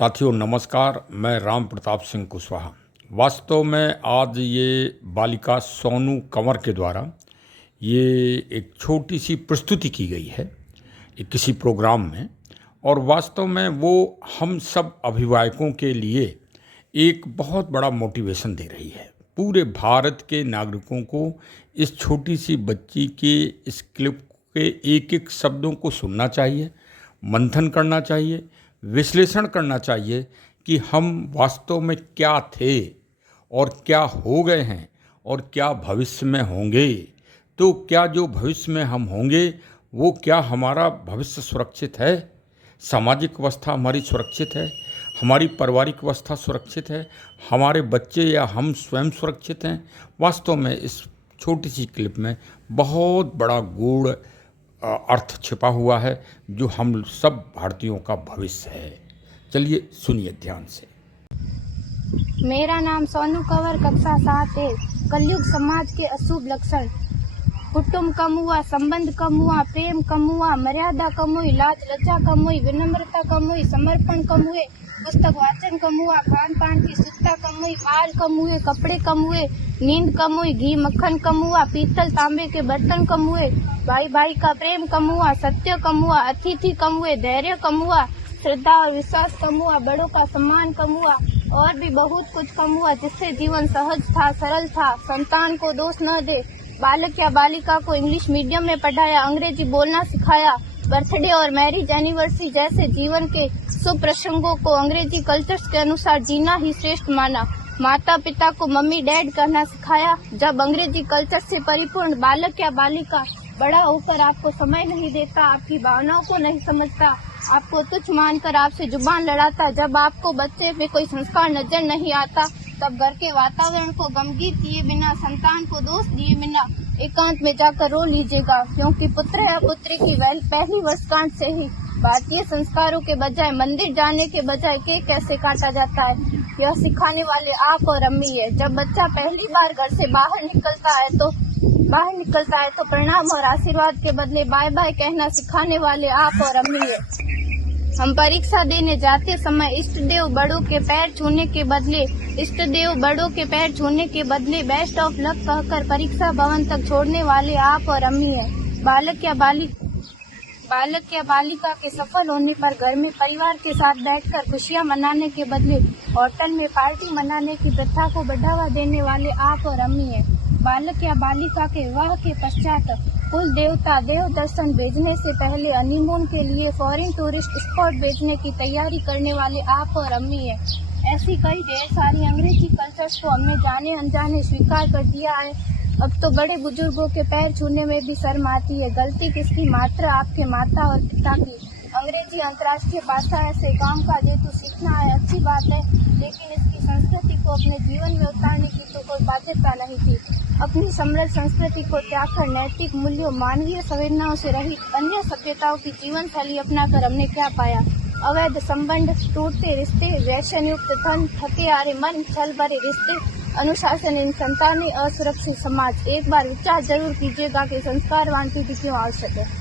साथियों नमस्कार, मैं राम प्रताप सिंह कुशवाहा। वास्तव में आज ये बालिका सोनू कंवर के द्वारा ये एक छोटी सी प्रस्तुति की गई है किसी प्रोग्राम में, और वास्तव में वो हम सब अभिभावकों के लिए एक बहुत बड़ा मोटिवेशन दे रही है। पूरे भारत के नागरिकों को इस छोटी सी बच्ची के इस क्लिप के एक एक शब्दों को सुनना चाहिए, मंथन करना चाहिए, विश्लेषण करना चाहिए कि हम वास्तव में क्या थे और क्या हो गए हैं और क्या भविष्य में होंगे। तो क्या जो भविष्य में हम होंगे वो क्या हमारा भविष्य सुरक्षित है, सामाजिक अवस्था हमारी सुरक्षित है, हमारी पारिवारिक अवस्था सुरक्षित है, हमारे बच्चे या हम स्वयं सुरक्षित हैं। वास्तव में इस छोटी सी क्लिप में बहुत बड़ा गूढ़ अर्थ छिपा हुआ है जो हम सब भारतीयों का भविष्य है। चलिए सुनिए ध्यान से। मेरा नाम सोनू कंवर, कक्षा 7 है। कलयुग समाज के अशुभ लक्षण: कुटुंब कम हुआ, संबंध कम हुआ, प्रेम कम हुआ, मर्यादा कम हुई, लाज लज्जा कम हुई, विनम्रता कम हुई, समर्पण कम हुए, पुस्तक वाचन कम हुआ, खान पान की शुद्धता कम हुई, बाल कम हुए, कपड़े कम हुए, नींद कम हुई, घी मक्खन कम हुआ, पीतल तांबे के बर्तन कम हुए, भाई भाई का प्रेम कम हुआ, सत्य कम हुआ, अतिथि कम हुए, धैर्य कम हुआ, श्रद्धा और विश्वास कम हुआ, बड़ों का सम्मान कम हुआ, और भी बहुत कुछ कम हुआ जिससे जीवन सहज था, सरल था। संतान को दोष न दे, बालक या बालिका को इंग्लिश मीडियम में पढ़ाया, अंग्रेजी बोलना सिखाया, बर्थडे और मैरिज एनिवर्सरी जैसे जीवन के शुभ प्रसंगों को अंग्रेजी कल्चर्स के अनुसार जीना ही श्रेष्ठ माना। माता पिता को मम्मी डैड कहना सिखाया। जब अंग्रेजी कल्चर से परिपूर्ण बालक या बालिका बड़ा होकर आपको समय नहीं देता, आपकी भावनाओं को नहीं समझता, आपको तुच्छ मानकर आपसे जुबान लड़ाता, जब आपको बच्चे में कोई संस्कार नजर नहीं आता, तब घर के वातावरण को गमगीन किए बिना, संतान को दोष दिए बिना एकांत में जाकर रो लीजिएगा, क्योंकि पुत्र या पुत्री की पहली वर्षगांठ से ही भारतीय संस्कारों के बजाय, मंदिर जाने के बजाय केक कैसे काटा जाता है, यह सिखाने वाले आप और अम्मी है। जब बच्चा पहली बार घर से बाहर निकलता है तो प्रणाम और आशीर्वाद के बदले बाय बाय कहना सिखाने वाले आप और अम्मी है। हम परीक्षा देने जाते समय इष्ट देव बड़ों के पैर छूने के बदले बेस्ट ऑफ लक कहकर परीक्षा भवन तक छोड़ने वाले आप और अम्मी है। बालक या बालिका के सफल होने पर घर में परिवार के साथ बैठकर खुशियां मनाने के बदले होटल में पार्टी मनाने की प्रथा को बढ़ावा देने वाले आप और अम्मी है। बालक या बालिका के विवाह के पश्चात कुल देवता देव दर्शन भेजने से पहले हनीमून के लिए फॉरेन टूरिस्ट स्पॉट भेजने की तैयारी करने वाले आप और अम्मी है। ऐसी कई ढेर सारी अंग्रेजी कल्चर्स को हमने जाने अनजाने स्वीकार कर दिया है। अब तो बड़े बुजुर्गों के पैर छूने में भी शर्म आती है। गलती किसकी? मात्र आपके माता और पिता की। अंग्रेजी अंतर्राष्ट्रीय भाषा है से काम का जेतु सीखना है, अच्छी बात है, लेकिन इसकी संस्कृति को अपने जीवन में उतारने की तो कोई बाध्यता नहीं थी। अपनी समृद्ध संस्कृति को त्यागकर नैतिक मूल्यों, मानवीय संवेदनाओं से रहित अन्य सभ्यताओं की जीवन शैली अपनाकर हमने क्या पाया? अवैध संबंध, टूटते रिश्ते, व्यसन युक्त धन, थके हारे मन, छल भरे रिश्ते, अनुशासनहीन संतानें, असुरक्षित समाज। एक बार विचार जरूर कीजिएगा कि संस्कारवान पीढ़ी क्यों आवश्यक है।